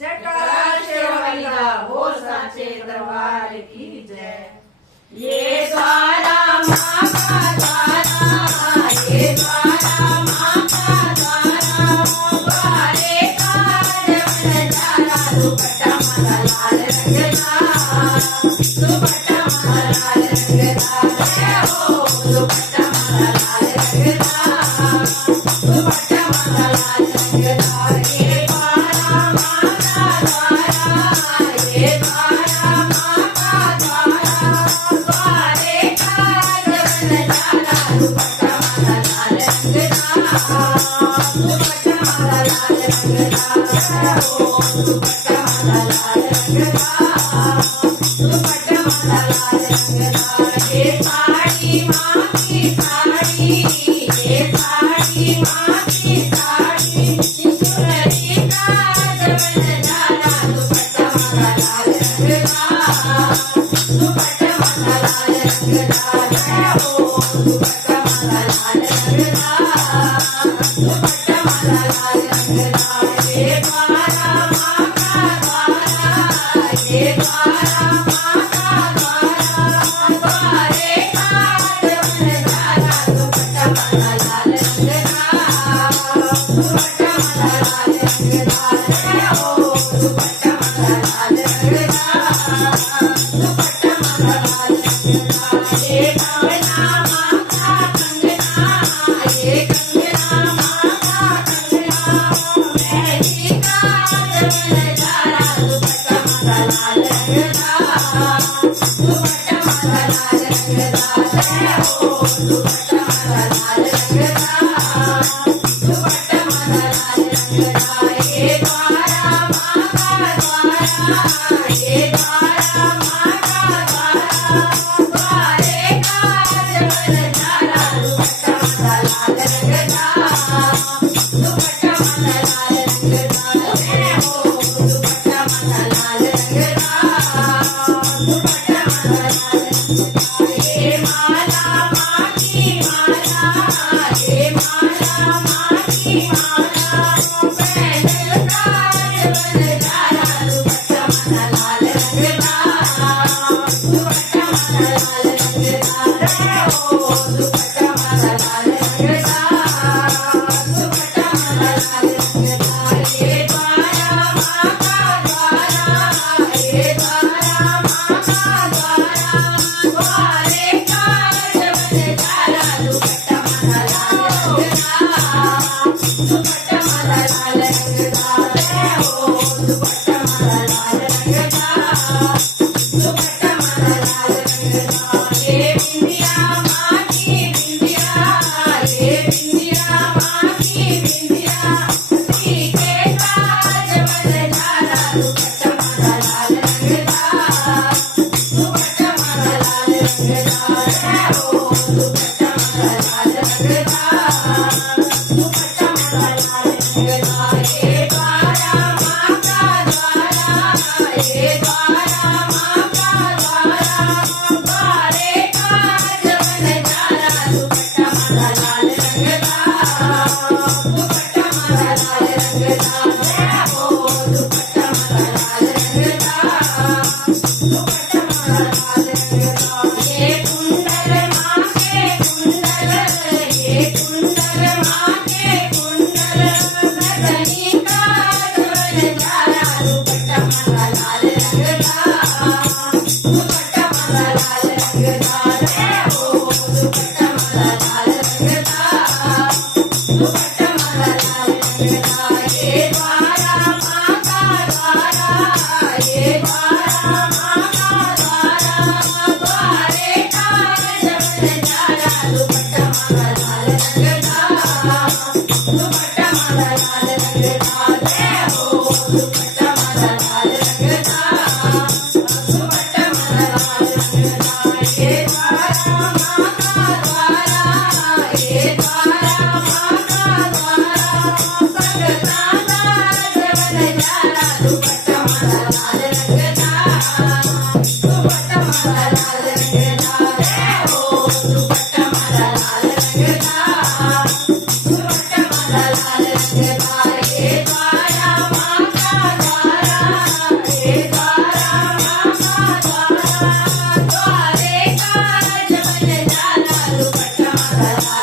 जटा शेवलिया बोल साचे दरबार की जय। ये द्वारा माँ का द्वारा, ये द्वारा माँ का द्वारा, द्वारे का जवन जारा, दुपट्टा माला लाल रंगदार, दुपट्टा माला लाल रंगदार, जय हो दुपट्टा माला लाल रंगदार, दुपट्टा माला लाल रंगदार। ये द्वारा माँ का द्वारा, ये द्वारा माँ का द्वारा, द्वारे का जवन जारा, दुपट्टा माला लाल रंगदार, दुपट्टा माला लाल रंगदार, जय हो दुपट्टा माला लाल रंगदार, दुपट्टा माला लाल रंगदार। ये साड़ी माँ की साड़ी, ये साड़ी माँ की साड़ी, सुनहरी का जवन जारा, दुपट्टा माला लाल रंगदार, दुपट्टा माला लाल रंगदार, जय हो दुपट्टा माला लाल रंगदार, दुपट्टा माला लाल रंगदार। ये द्वारा माँ का द्वारा, ये द्वारा माँ का द्वारा, द्वारे का जवन जारा, दुपट्टा माला लाल रंगदार, दुपट्टा माला लाल रंगदार, जय हो दुपट्टा माला लाल रंगदार, दुपट्टा माला लाल रंगदार। ये कंगना माँ का कंगना, ये कंगना माँ का कंगना, मेहंदी का जवन जारा, दुपट्टा माला लाल रंगदार, दुपट्टा माला लाल रंगदार, जय हो दुपट्टा माला लाल रंगदार, दुपट्टा माला लाल रंगदार। ये द्वारा माँ का द्वारा, ये द्वारा माँ का द्वारा, द्वारे का जवन जारा, दुपट्टा माला लाल रंगदार, दुपट्टा माला लाल रंगदार, जय हो दुपट्टा माला लाल रंगदार, दुपट्टा माला लाल रंगदार। ये माला माँ की माला, ये माला माँ की माला, पैदल का जवन जारा, दुपट्टा माला लाल रंगदार, दुपट्टा माला लाल रंगदार, जय हो दुपट्टा माला लाल रंगदार, दुपट्टा माला लाल रंगदार। ये द्वारा माँ का द्वारा, ये द्वारा माँ का द्वारा, द्वारे का जवन जारा, दुपट्टा माला लाल रंगदार, दुपट्टा माला लाल रंगदार, जय हो दुपट्टा माला लाल रंगदार, दुपट्टा माला लाल रंगदार। ये बिंदिया माँ की बिंदिया, ये बिंदिया माँ की बिंदिया, टीके का जवन जारा, दुपट्टा माला लाल रंगदार, दुपट्टा माला लाल रंगदार, जय हो दुपट्टा माला लाल रंगदार, दुपट्टा माला लाल रंगदार। ये द्वारा माँ का द्वारा, ये द्वारा माँ का द्वारा, द्वारे का जवन जारा, दुपट्टा माला लाल रंगदार, दुपट्टा माला लाल रंगदार, जय हो दुपट्टा माला लाल रंगदार, दुपट्टा माला लाल रंगदार। ये कुंडल माँ के कुंडल, ये कुंडल माँ के कुंडल, नगनी का जवन जारा, दुपट्टा माला लाल रंगदार, दुपट्टा माला लाल रंगदार, जय हो दुपट्टा माला लाल रंगदार, दुपट्टा माला लाल रंगदार। ये द्वारा माँ का द्वारा, ये द्वारा माँ का द्वारा, द्वारे का जवन जारा, दुपट्टा माला लाल रंगदार, दुपट्टा माला लाल रंगदार, जय हो दुपट्टा माला लाल रंगदार, दुपट्टा माला लाल रंगदार। ये द्वारा माँ का द्वारा, ये द्वारा माँ का द्वारा, संगता का जवन जारा, दुपट्टा माला लाल रंगदार, दुपट्टा माला लाल रंगदार, जय हो दुपट्टा माला लाल रंगदार, दुपट्टा माला लाल रंगदार। ये द्वारा माँ का द्वारा, સદા